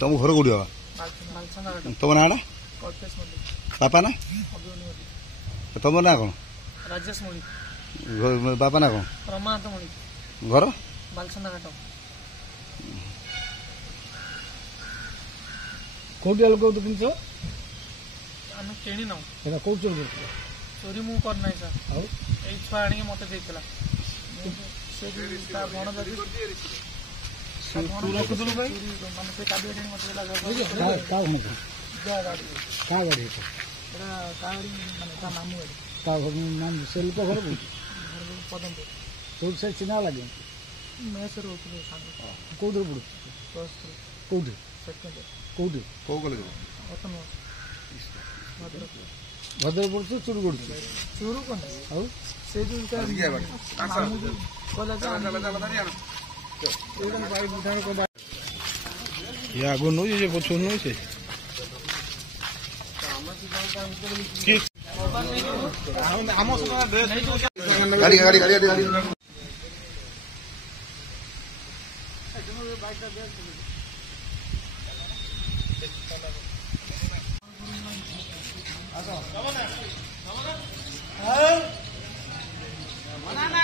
तुम घर कौटी बाबा तुम ना बापा ना तुम ना कौन राजेश मुड़ी बापा ना कौन रमाकांत मुड़ी घर बालचंदा घाट कौटी लोक किन आम किणी ना कौ चोरी मु करना सर यही छुआ आनी मत देला भण मामू से लोक घर पदमपुर कौट से चिन्ह लगे मेस रोक कौटी पड़ू कौटी कौटी कौ कॉलेज भद्रक पड़ू चूरू कर चूरू कौन से आगो नौ पछ नौ से गाड़ी गाड़ी गाड़ी गाड़ी बनाना